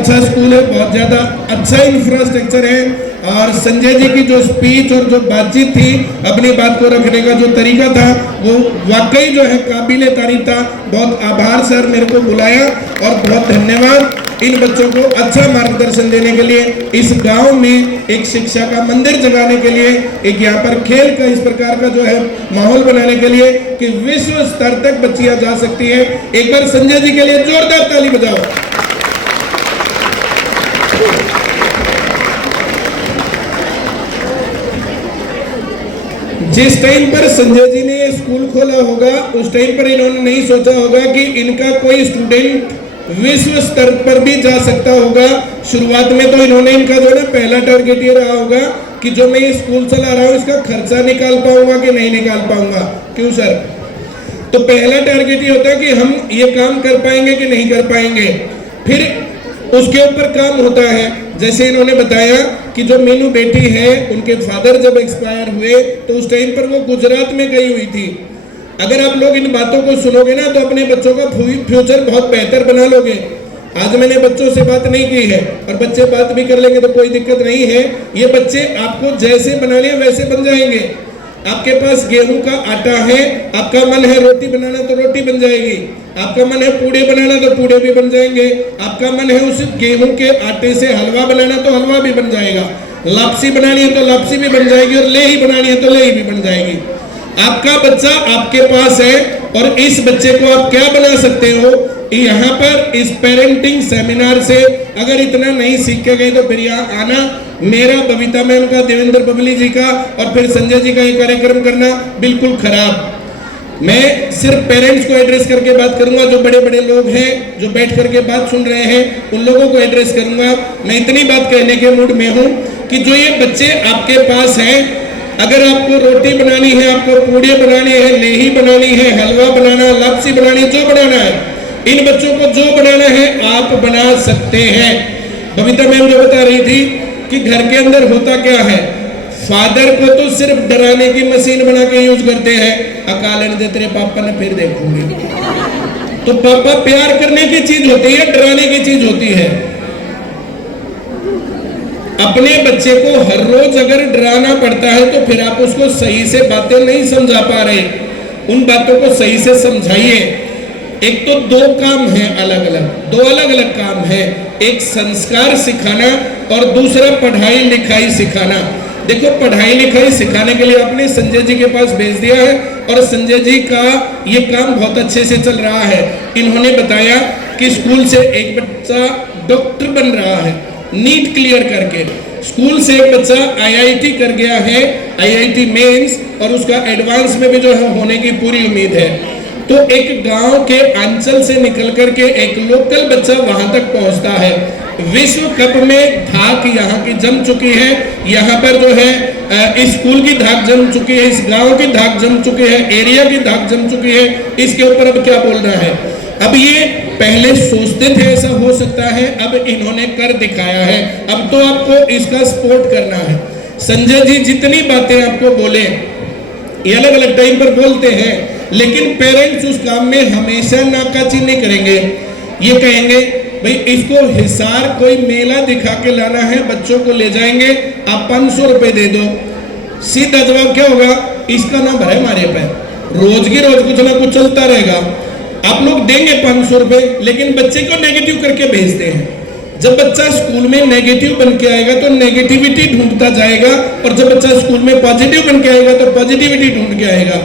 अच्छा स्कूल है, बहुत ज़्यादा अच्छा इंफ्रास्ट्रक्चर है। और संजय जी की जो स्पीच और जो बातचीत थी, अपनी बात को रखने का जो तरीका था, वो वाकई जो है काबिल तारीफ था। बहुत आभार सर, मेरे को बुलाया, और बहुत धन्यवाद इन बच्चों को अच्छा मार्गदर्शन देने के लिए, इस गांव में एक शिक्षा का मंदिर जगाने के लिए, एक यहाँ पर खेल का इस प्रकार का जो है माहौल बनाने के लिए कि विश्व स्तर तक बच्चियां जा सकती हैं। एक बार संजय जी के लिए जोरदार ताली बजाओ। जिस टाइम पर संजय जी ने ये स्कूल खोला होगा, उस टाइम पर इन्होंने नहीं सोचा होगा कि इनका कोई स्टूडेंट विश्व स्तर पर भी जा सकता होगा। शुरुआत में तो इन्होंने इनका जो है पहला टारगेट ये रहा होगा कि जो मैं ये स्कूल चला रहा हूँ इसका खर्चा निकाल पाऊंगा कि नहीं निकाल पाऊंगा। क्यों सर? तो पहला टारगेट ये होता है कि हम ये काम कर पाएंगे कि नहीं कर पाएंगे, फिर उसके ऊपर काम होता है। जैसे इन्होंने बताया कि जो मीनू बेटी है, उनके फादर जब एक्सपायर हुए तो उस टाइम पर वो गुजरात में गई हुई थी। अगर आप लोग इन बातों को सुनोगे ना तो अपने बच्चों का फ्यूचर बहुत बेहतर बना लोगे। आज मैंने बच्चों से बात नहीं की है, और बच्चे बात भी कर लेंगे तो कोई दिक्कत नहीं है। ये बच्चे आपको जैसे बना लिए वैसे बन जाएंगे। आपके पास गेहूं का आटा है, आपका मन है रोटी बनाना तो रोटी बन जाएगी, आपका मन है पूड़े बनाना तो पूड़े भी बन जाएंगे, आपका मन है उस गेहूं के आटे से हलवा बनाना तो हलवा भी बन जाएगा, लापसी बनानी है तो लापसी भी बन जाएगी, और लेही बनानी है तो लेही भी बन जाएगी। आपका बच्चा आपके पास है, और इस बच्चे को आप क्या बना सकते हो, यहाँ पर इस पेरेंटिंग सेमिनार से अगर इतना नहीं सीख के गए तो फिर यहाँ आना, मेरा, बबीता मैम का, देवेंद्र बबली जी का और फिर संजय जी का ये कार्यक्रम करना बिल्कुल खराब। मैं सिर्फ पेरेंट्स को एड्रेस करके बात करूंगा, जो बड़े बड़े लोग हैं जो बैठ करके बात सुन रहे हैं उन लोगों को एड्रेस करूंगा। मैं इतनी बात कहने के मूड में हूँ कि जो ये बच्चे आपके पास हैं, अगर आपको रोटी बनानी है, आपको पूड़े बनाने हैं, लेही बनानी है, हलवा बनाना, लापसी बनानी, जो बनाना है, इन बच्चों को जो बनाना है आप बना सकते हैं। बबीता मैम जो बता रही थी कि घर के अंदर होता क्या है, फादर को तो सिर्फ डराने की मशीन बना के यूज करते हैं। अकालन दे तेरे पापा ने फिर देखूंगी, तो पापा प्यार करने की चीज होती है, डराने की चीज होती है। अपने बच्चे को हर रोज अगर डराना पड़ता है तो फिर आप उसको सही से बातें नहीं समझा पा रहे, उन बातों को सही से समझाइए। एक तो दो काम है अलग अलग, दो अलग अलग काम है, एक संस्कार सिखाना और दूसरा पढ़ाई लिखाई सिखाना। देखो, पढ़ाई लिखाई सिखाने के लिए आपने संजय जी के पास भेज दिया है, और संजय जी का ये काम बहुत अच्छे से चल रहा है। इन्होंने बताया कि स्कूल से एक बच्चा डॉक्टर बन रहा है, नीट क्लियर करके। स्कूल से एक बच्चा IIT कर गया है, IIT मेंस, और उसका एडवांस में भी जो है होने की पूरी उम्मीद है। तो एक गांव के अंचल से निकल करके एक लोकल बच्चा वहां तक पहुंचता है। विश्व कप में धाक यहाँ की जम चुकी है, यहाँ पर जो है इस स्कूल की धाक जम चुकी है, इस गांव की धाक जम चुकी है, एरिया की धाक जम चुकी है। इसके ऊपर अब क्या बोलना है? अब ये पहले सोचते थे ऐसा हो सकता है, अब इन्होंने कर दिखाया है। अब तो आपको इसका सपोर्ट करना है। संजय जी जितनी बातें आपको बोले, ये अलग अलग टाइम पर बोलते हैं, लेकिन पेरेंट्स उस काम में हमेशा नाकाची नहीं करेंगे। ये कहेंगे भाई इसको हिसार कोई मेला दिखा के लाना है, बच्चों को ले जाएंगे, आप 500 रुपए दे दो। सीधा जवाब क्या होगा? इसका ना भरे हमारे पे, रोज की रोज कुछ ना कुछ चलता रहेगा। आप लोग देंगे 500 रुपए, लेकिन बच्चे को नेगेटिव करके भेजते हैं। जब बच्चा स्कूल में नेगेटिव बन के आएगा तो नेगेटिविटी ढूंढता जाएगा, और जब बच्चा स्कूल में पॉजिटिव बन के आएगा तो पॉजिटिविटी ढूंढ के आएगा।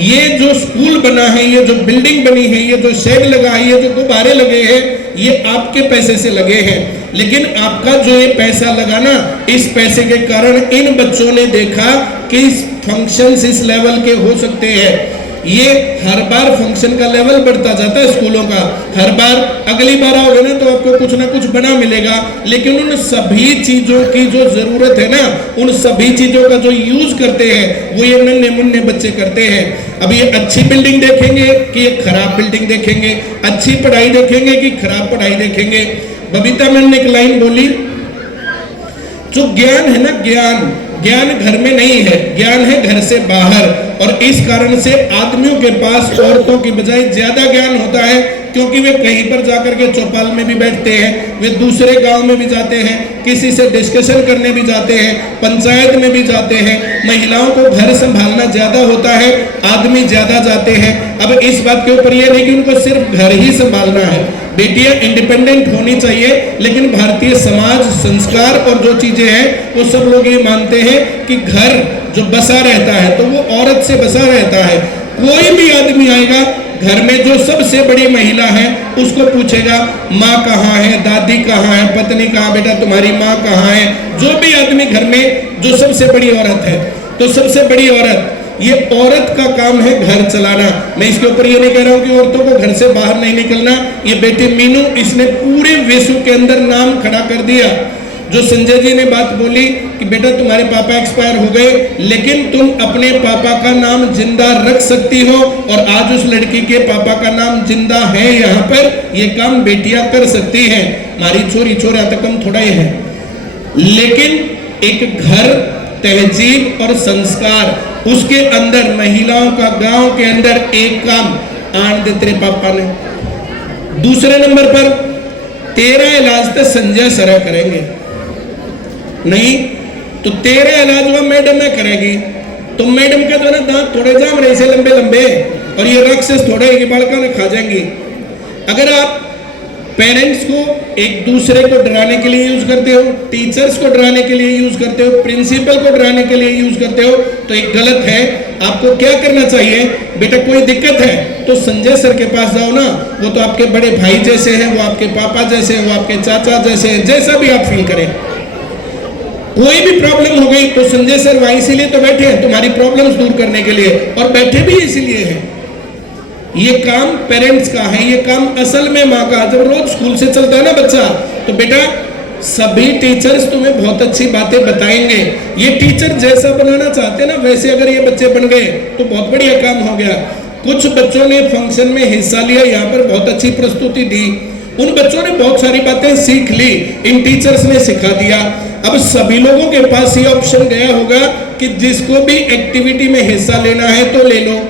ये जो स्कूल बना है, ये जो बिल्डिंग बनी है, ये जो शेड लगा है, ये जो गुब्बारे लगे हैं, ये आपके पैसे से लगे हैं। लेकिन आपका जो ये पैसा लगा ना, इस पैसे के कारण इन बच्चों ने देखा कि फंक्शंस इस लेवल के हो सकते हैं। ये हर बार फंक्शन का लेवल बढ़ता जाता है स्कूलों का। हर बार अगली बार आओगे ना तो आपको कुछ ना कुछ बना मिलेगा, लेकिन उन सभी चीजों की जो जरूरत है ना, उन सभी चीजों का जो यूज करते हैं वो ये नन्हे मुन्ने बच्चे करते हैं। अब ये अच्छी बिल्डिंग देखेंगे कि ये खराब बिल्डिंग देखेंगे, अच्छी पढ़ाई देखेंगे कि खराब पढ़ाई देखेंगे। बबीता मैम ने एक लाइन बोली, जो ज्ञान है ना, ज्ञान घर में नहीं है, ज्ञान है घर से बाहर। और इस कारण से आदमियों के पास औरतों की बजाय ज्यादा ज्ञान होता है, क्योंकि वे कहीं पर जाकर के चौपाल में भी बैठते हैं, वे दूसरे गांव में भी जाते हैं, किसी से डिस्कशन करने भी जाते हैं, पंचायत में भी जाते हैं। महिलाओं को घर संभालना ज्यादा होता है, आदमी ज्यादा जाते हैं। अब इस बात के ऊपर यह नहीं कि उनको सिर्फ घर ही संभालना है, बेटियां इंडिपेंडेंट होनी चाहिए, लेकिन भारतीय समाज, संस्कार और जो चीजें हैं वो सब लोग ये मानते हैं कि घर जो बसा रहता है तो वो औरत से बसा रहता है। कोई भी आदमी आएगा घर में, जो सबसे बड़ी महिला है उसको पूछेगा माँ कहाँ है, दादी कहाँ है, पत्नी कहाँ, बेटा तुम्हारी माँ कहाँ है। जो भी आदमी घर में जो सबसे बड़ी औरत है, तो सबसे बड़ी औरत, ये औरत का काम है घर चलाना। मैं इसके ऊपर ये नहीं कह रहा हूँ कि औरतों को घर से बाहर नहीं निकलना। ये बेटी मीनू, इसने पूरे विश्व के अंदर नाम खड़ा कर दिया। जो संजय जी ने बात बोली कि बेटा तुम्हारे पापा एक्सपायर हो गए, लेकिन तुम अपने पापा का नाम जिंदा रख सकती हो, और आज उस लड़की के पापा का नाम जिंदा है यहाँ पर। ये काम बेटियां कर सकती हैं। हमारी छोरी छोरा तक हम थोड़ा ही है, लेकिन एक घर, तहजीब और संस्कार, उसके अंदर महिलाओं का गांव के अंदर एक काम आन दे तेरे पापा ने। दूसरे नंबर पर तेरा इलाज तो संजय सर करेंगे, नहीं तो तेरे इलाज वो मैडम में करेगी। तो मैडम के जो ना दांत थोड़े जाम रहे से लंबे लंबे, और ये राक्षस थोड़े ये बालका ने खा जाएंगी। अगर आप पेरेंट्स को एक दूसरे को डराने के लिए यूज करते हो, टीचर्स को डराने के लिए यूज करते हो, प्रिंसिपल को डराने के लिए यूज करते हो, तो एक गलत है। आपको क्या करना चाहिए, बेटा कोई दिक्कत है तो संजय सर के पास जाओ ना, वो तो आपके बड़े भाई जैसे हैं, वो आपके पापा जैसे हैं, वो आपके चाचा जैसे हैं, जैसा भी आप फील करें। कोई भी प्रॉब्लम हो गई तो संजय सर वहां इसीलिए तो बैठे हैं, तुम्हारी प्रॉब्लम्स दूर करने के लिए, और बैठे भी इसीलिए हैं। ये काम पेरेंट्स का है, ये काम असल में माँ का। जब रोज स्कूल से चलता है ना बच्चा, तो बेटा सभी टीचर्स तुम्हें बहुत अच्छी बातें बताएंगे। ये टीचर जैसा बनाना चाहते हैं ना, वैसे अगर ये बच्चे बन गए तो बहुत बढ़िया काम हो गया। कुछ बच्चों ने फंक्शन में हिस्सा लिया, यहाँ पर बहुत अच्छी प्रस्तुति दी, उन बच्चों ने बहुत सारी बातें सीख ली, इन टीचर्स ने सिखा दिया। अब सभी लोगों के पास ये ऑप्शन गया होगा कि जिसको भी एक्टिविटी में हिस्सा लेना है तो ले लो,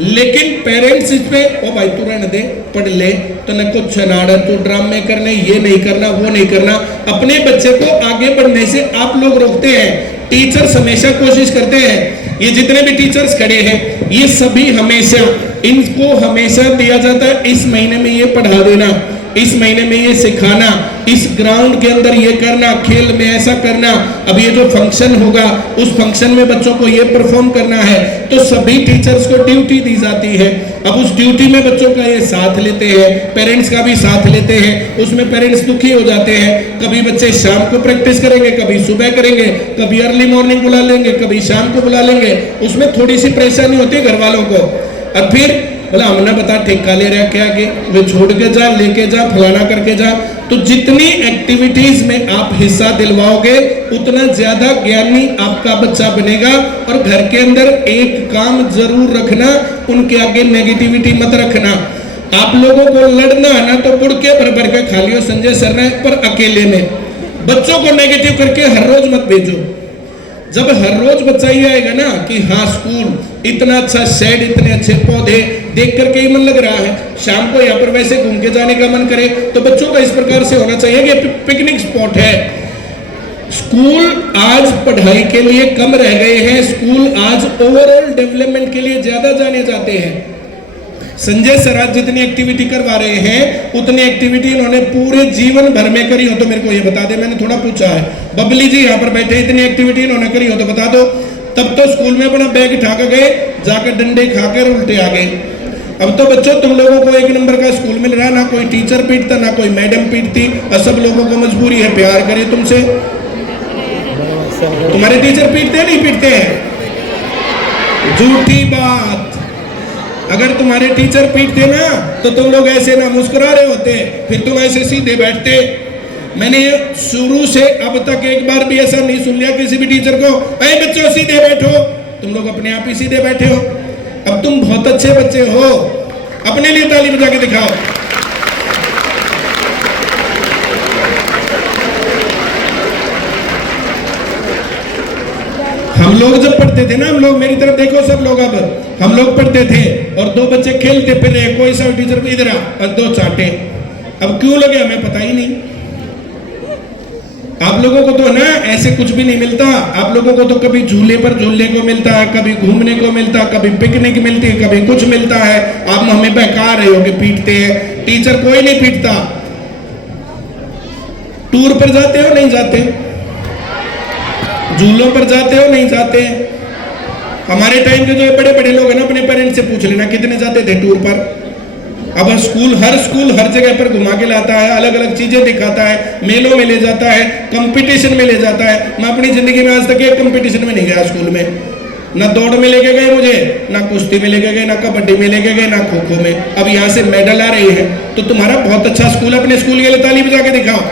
लेकिन पेरेंट्स इस पे ओ भाई तू रहने दे, पढ़ ले, तो न कुछ नाड़ा, तू ड्रामे करने, ये नहीं करना, वो नहीं करना। अपने बच्चे को आगे बढ़ने से आप लोग रोकते हैं। टीचर्स हमेशा कोशिश करते हैं, ये जितने भी टीचर्स खड़े हैं ये सभी हमेशा, इनको हमेशा दिया जाता है इस महीने में ये पढ़ा देना, इस महीने में ये सिखाना, इस ग्राउंड के अंदर ये करना, खेल में ऐसा करना, अब ये जो फंक्शन होगा उस फंक्शन में बच्चों को ये परफॉर्म करना है। तो सभी टीचर्स को ड्यूटी दी जाती है। अब उस ड्यूटी में बच्चों का ये साथ लेते हैं, पेरेंट्स का भी साथ लेते हैं। उसमें पेरेंट्स दुखी हो जाते हैं, कभी बच्चे शाम को प्रैक्टिस करेंगे, कभी सुबह करेंगे, कभी अर्ली मॉर्निंग बुला लेंगे, कभी शाम को बुला लेंगे। उसमें थोड़ी सी परेशानी होती है घर वालों को। अब फिर बोला हमने बता ठेका ले रहा क्या कि वे छोड़ के जा, लेके जा, फलाना करके जा। तो जितनी एक्टिविटीज में आप हिस्सा दिलवाओगे उतना ज्यादा ज्ञानी आपका बच्चा बनेगा। और घर के अंदर एक काम जरूर रखना, उनके आगे नेगेटिविटी मत रखना। आप लोगों को लड़ना है ना तो बुड़ के भर भर के खा लियो संजय सर ने, पर अकेले में। बच्चों को नेगेटिव करके हर रोज मत भेजो। जब हर रोज बच्चा ये आएगा ना कि हाँ स्कूल इतना अच्छा शेड, इतने अच्छे पौधे देख करके ही मन लग रहा है, शाम को यहाँ पर वैसे घूम के जाने का मन करे, तो बच्चों का इस प्रकार से होना चाहिए कि पिकनिक स्पॉट है। स्कूल आज पढ़ाई के लिए कम रह गए हैं, स्कूल आज ओवरऑल डेवलपमेंट के लिए ज्यादा जाने जाते हैं। संजय सर आज जितनी एक्टिविटी करवा रहे हैं उतनी एक्टिविटी इन्होंने पूरे जीवन भर में करी हो तो मेरे को ये बता दे। मैंने थोड़ा पूछा है, बबली जी यहाँ पर बैठे, इतनी एक्टिविटी इन्होंने करी हो तो बता दो। तब तो स्कूल में अपना बैग उठा के गए, जाकर डंडे खाकर उल्टे आ गए। अब तो बच्चों तुम लोगों को एक नंबर का स्कूल मिल रहा है, ना कोई टीचर पीटता, ना कोई मैडम पीटती, और सब लोगों को मजबूरी है प्यार करे तुमसे। तुम्हारे टीचर पीटते हैं नहीं पीटते हैं? झूठी बात। अगर तुम्हारे टीचर पीटते ना तो तुम लोग ऐसे ना मुस्कुरा रहे होते, फिर तुम ऐसे सीधे बैठते। मैंने शुरू से अब तक एक बार भी ऐसा नहीं सुन लिया किसी भी टीचर को, अरे बच्चों सीधे बैठो। तुम लोग अपने आप ही सीधे बैठे हो। अब तुम बहुत अच्छे बच्चे हो, अपने लिए ताली बजा के दिखाओ। हम लोग जब पढ़ते थे ना, हम लोग, मेरी तरफ देखो सब लोग, अब हम लोग पढ़ते थे और दो बच्चे खेलते फिर रहे, कोई सा टीचर इधर आ और दो चाटे। अब क्यों लगे हमें पता ही नहीं। आप लोगों को तो ना ऐसे कुछ भी नहीं मिलता। आप लोगों को तो कभी झूले पर झूलने को मिलता है, कभी घूमने को मिलता है, कभी पिकनिक मिलती है, कभी कुछ मिलता है। आप हमें बहका रहे हो कि पीटते हैं। टीचर कोई नहीं पीटता। टूर पर जाते हो नहीं जाते? झूलों पर जाते हो नहीं जाते? हमारे टाइम के जो बड़े बड़े लोग हैं ना, अपने पेरेंट्स से पूछ लेना कितने जाते थे टूर पर। अब स्कूल हर जगह पर घुमा के लाता है, अलग अलग चीजें दिखाता है, मेलों में ले जाता है, कंपटीशन में ले जाता है। मैं अपनी जिंदगी में आज तक एक कंपटीशन में नहीं गया स्कूल में। ना दौड़ में लेके गए मुझे, ना कुश्ती में लेके गए, ना कबड्डी में लेके गए, ना खो खो में। अब यहाँ से मेडल आ रही है तो तुम्हारा बहुत अच्छा स्कूल, अपने स्कूल के लिए ताली बजा के दिखाओ।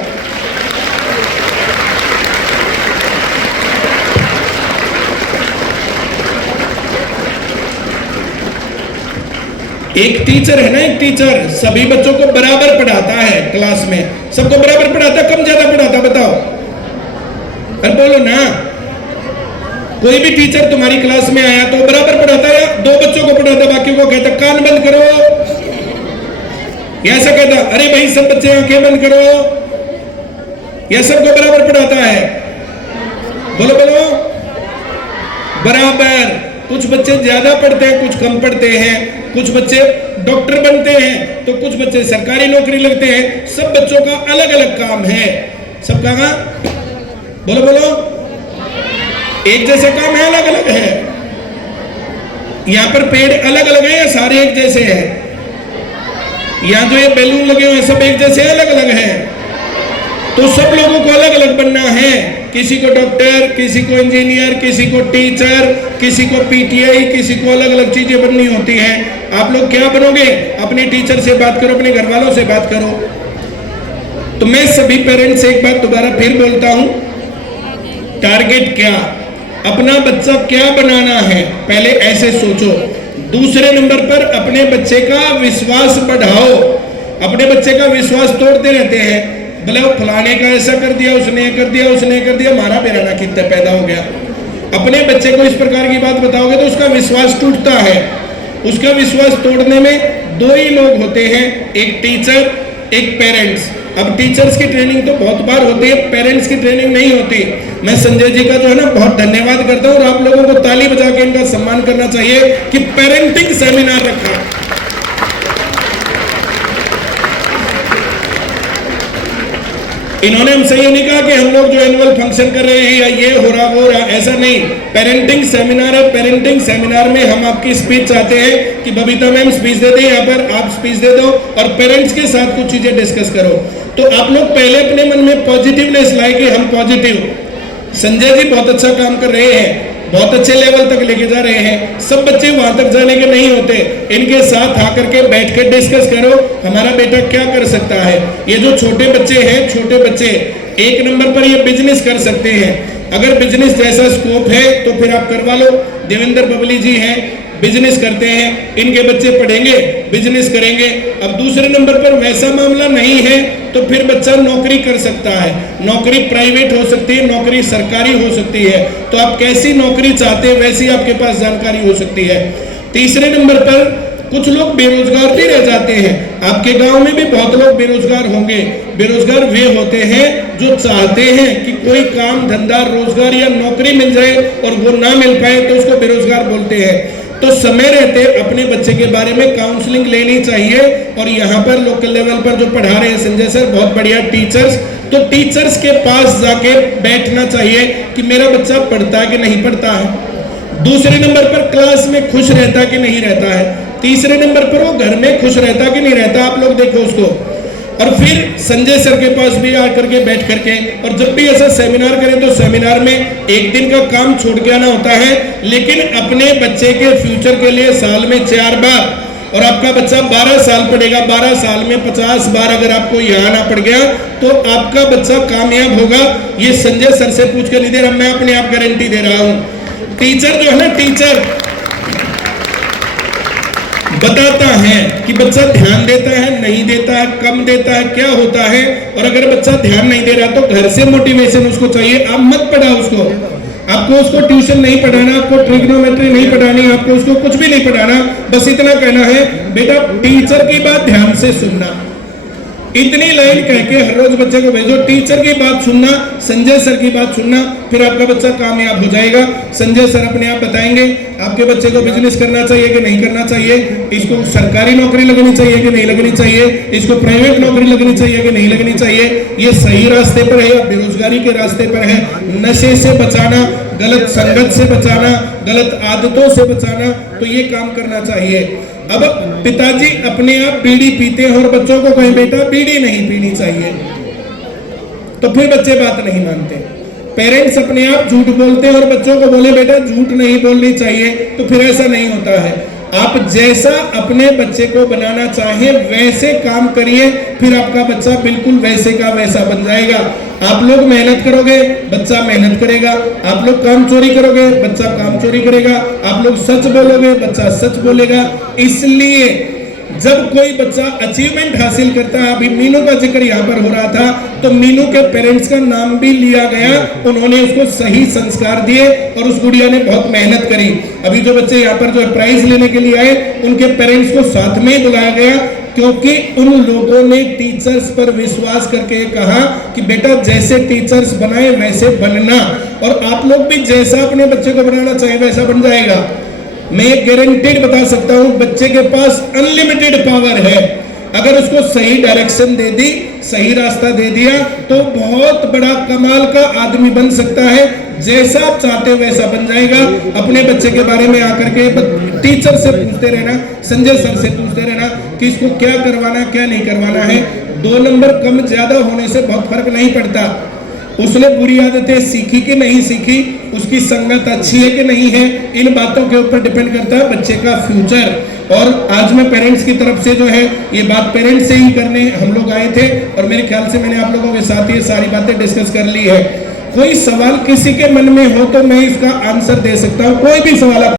एक टीचर है ना, एक टीचर सभी बच्चों को बराबर पढ़ाता है, क्लास में सबको बराबर पढ़ाता, कम ज्यादा पढ़ाता बताओ? अरे बोलो ना। कोई भी टीचर तुम्हारी क्लास में आया तो बराबर पढ़ाता है या दो बच्चों को पढ़ाता, बाकी को कहता कान बंद करो, या ऐसा कहता अरे भाई सब बच्चे आंखें बंद करो, या सबको बराबर पढ़ाता है? बोलो बोलो। बराबर। कुछ बच्चे ज्यादा पढ़ते हैं, कुछ कम पढ़ते हैं, कुछ बच्चे डॉक्टर बनते हैं तो कुछ बच्चे सरकारी नौकरी लगते हैं। सब बच्चों का अलग अलग काम है। सबका बोलो बोलो। एक जैसे काम है, अलग अलग है? यहाँ पर पेड़ अलग अलग है या सारे एक जैसे हैं? यहाँ जो ये बैलून लगे हुए हैं सब एक जैसे अलग अलग है? तो सब लोगों को अलग अलग बनना है। किसी को डॉक्टर, किसी को इंजीनियर, किसी को टीचर, किसी को पीटीआई, किसी को अलग अलग चीजें बननी होती हैं। आप लोग क्या बनोगे? अपने टीचर से बात करो, अपने घर वालों से बात करो। तो मैं सभी पेरेंट्स से एक बात दोबारा फिर बोलता हूं, टारगेट क्या, अपना बच्चा क्या बनाना है, पहले ऐसे सोचो। दूसरे नंबर पर अपने बच्चे का विश्वास बढ़ाओ। अपने बच्चे का विश्वास तोड़ते रहते हैं, बोले वो फलाने का ऐसा कर दिया, उसने कर दिया, उसने कर दिया, मारा बेराना कितना पैदा हो गया। अपने बच्चे को इस प्रकार की बात बताओगे तो उसका विश्वास टूटता है। उसका विश्वास तोड़ने में दो ही लोग होते हैं, एक टीचर, एक पेरेंट्स। अब टीचर्स की ट्रेनिंग तो बहुत बार होती है, पेरेंट्स की ट्रेनिंग नहीं होती। मैं संजय जी का जो है ना बहुत धन्यवाद करता हूँ और आप लोगों को ताली बजा के इनका सम्मान करना चाहिए कि पेरेंटिंग सेमिनार रखा। इन्होंने हमसे ये नहीं कहा कि हम लोग जो एनुअल फंक्शन कर रहे हैं या ये हो रहा वो रहा, ऐसा नहीं। पेरेंटिंग सेमिनार है। पेरेंटिंग सेमिनार में हम आपकी स्पीच चाहते हैं कि बबीता मैम स्पीच दे दें, यहाँ पर आप स्पीच दे दो और पेरेंट्स के साथ कुछ चीजें डिस्कस करो। तो आप लोग पहले अपने मन में पॉजिटिवनेस लाए कि हम पॉजिटिव। संजय जी बहुत अच्छा काम कर रहे हैं, बहुत अच्छे लेवल तक लेके जा रहे हैं। सब बच्चे वहां तक जाने के नहीं होते, इनके साथ आकर के बैठ के डिस्कस करो हमारा बेटा क्या कर सकता है। ये जो छोटे बच्चे हैं, छोटे बच्चे एक नंबर पर ये बिजनेस कर सकते हैं। अगर बिजनेस जैसा स्कोप है तो फिर आप करवा लो। देवेंद्र बबली जी हैं, बिजनेस करते हैं, इनके बच्चे पढ़ेंगे, बिजनेस करेंगे। अब दूसरे नंबर पर वैसा मामला नहीं है तो फिर बच्चा नौकरी कर सकता है। नौकरी प्राइवेट हो सकती है, नौकरी सरकारी हो सकती है। तो आप कैसी नौकरी चाहते हैं वैसी आपके पास जानकारी हो सकती है। तीसरे नंबर पर कुछ लोग बेरोजगार भी रह जाते हैं। आपके गांव में भी बहुत लोग बेरोजगार होंगे। बेरोजगार वे होते हैं जो चाहते हैं कि कोई काम धंधा रोजगार या नौकरी मिल जाए और वो ना मिल पाए तो उसको बेरोजगार बोलते हैं। तो समय रहते अपने बच्चे के बारे में काउंसलिंग लेनी चाहिए। और यहाँ पर लोकल लेवल पर जो पढ़ा रहे हैं संजय सर, बहुत बढ़िया टीचर्स, तो टीचर्स के पास जाके बैठना चाहिए कि मेरा बच्चा पढ़ता है कि नहीं पढ़ता है। दूसरे नंबर पर क्लास में खुश रहता कि नहीं रहता है। तीसरे नंबर पर वो घर में खुश रहता कि नहीं रहता, आप लोग देखो उसको। और फिर संजय सर के पास भी आकर के बैठ करके, और जब भी ऐसा सेमिनार करें तो सेमिनार में एक दिन का काम छोड़ के आना होता है, लेकिन अपने बच्चे के फ्यूचर के लिए साल में 4 बार। और आपका बच्चा 12 साल पढ़ेगा, 12 साल में 50 बार अगर आपको यहाँ ना पड़ गया तो आपका बच्चा कामयाब होगा। ये संजय सर से पूछ कर नहीं दे रहा, मैं अपने आप गारंटी दे रहा हूँ। टीचर जो है ना, टीचर बताता है कि बच्चा ध्यान देता है, नहीं देता है, कम देता है, क्या होता है। और अगर बच्चा ध्यान नहीं दे रहा तो घर से मोटिवेशन उसको चाहिए। आप मत पढ़ाओ उसको, आपको उसको ट्यूशन नहीं पढ़ाना, आपको ट्रिग्नोमेट्री नहीं पढ़ानी, आपको उसको कुछ भी नहीं पढ़ाना, बस इतना कहना है बेटा टीचर की बात ध्यान से सुनना। इतनी लाइन कह के हर रोज बच्चे को भेजो, टीचर की बात सुनना, संजय सर की बात सुनना, फिर आपका बच्चा कामयाब हो जाएगा। संजय सर अपने आप बताएंगे आपके बच्चे को बिजनेस करना चाहिए कि नहीं करना चाहिए, इसको सरकारी नौकरी लगनी चाहिए कि नहीं लगनी चाहिए, इसको प्राइवेट नौकरी लगनी चाहिए कि नहीं लगनी चाहिए, ये सही रास्ते पर है या बेरोजगारी के रास्ते पर है, नशे से बचाना, गलत संगत से बचाना, गलत आदतों से बचाना, तो ये काम करना चाहिए। अब पिताजी अपने आप बीड़ी पीते हैं और बच्चों को कहें बेटा बीड़ी नहीं पीनी चाहिए, तो फिर बच्चे बात नहीं मानते। पेरेंट्स अपने आप झूठ बोलते हैं और बच्चों को बोले बेटा झूठ नहीं बोलनी चाहिए, तो फिर ऐसा नहीं होता है। आप जैसा अपने बच्चे को बनाना चाहे वैसे काम करिए, फिर आपका बच्चा बिल्कुल वैसे का वैसा बन जाएगा। आप लोग मेहनत करोगे, बच्चा मेहनत करेगा। आप लोग काम चोरी करोगे, बच्चा काम चोरी करेगा। आप लोग सच बोलोगे, बच्चा सच बोलेगा। इसलिए जब कोई बच्चा अचीवमेंट हासिल करता है, अभी मीनू का जिक्र यहाँ पर हो रहा था, तो मीनू के पेरेंट्स का नाम भी लिया गया, उन्होंने उसको सही संस्कार दिए और उस गुड़िया ने बहुत मेहनत करी। अभी जो बच्चे यहाँ पर जो प्राइज लेने के लिए आए, उनके पेरेंट्स को साथ में ही बुलाया गया, क्योंकि उन लोगों ने टीचर्स पर विश्वास करके कहा कि बेटा जैसे टीचर्स बनाए वैसे बनना, और आप लोग भी जैसा अपने बच्चे को बनाना चाहे वैसा बन जाएगा। मैं गारंटेड बता सकता हूं बच्चे के पास अनलिमिटेड पावर है। अगर उसको सही डायरेक्शन दे दी, सही रास्ता दे दिया, तो बहुत बड़ा कमाल का आदमी बन सकता है। जैसा आप चाहते हो वैसा बन जाएगा। अपने बच्चे के बारे में आकर के टीचर से पूछते रहना, संजय सर से पूछते रहना कि इसको क्या करवाना क्या नहीं करवाना है। 2 नंबर कम ज्यादा होने से बहुत फर्क नहीं पड़ता। उसने बुरी आदतें सीखी कि नहीं सीखी, उसकी संगत अच्छी है कि नहीं है, इन बातों के ऊपर डिपेंड करता है बच्चे का फ्यूचर। और आज मैं पेरेंट्स की तरफ से जो है ये बात पेरेंट्स से ही करने हम लोग आए थे, और मेरे ख्याल से मैंने आप लोगों के साथ ये सारी बातें डिस्कस कर ली है। कोई सवाल किसी के मन में हो तो मैं इसका आंसर दे सकता हूँ। कोई भी सवाल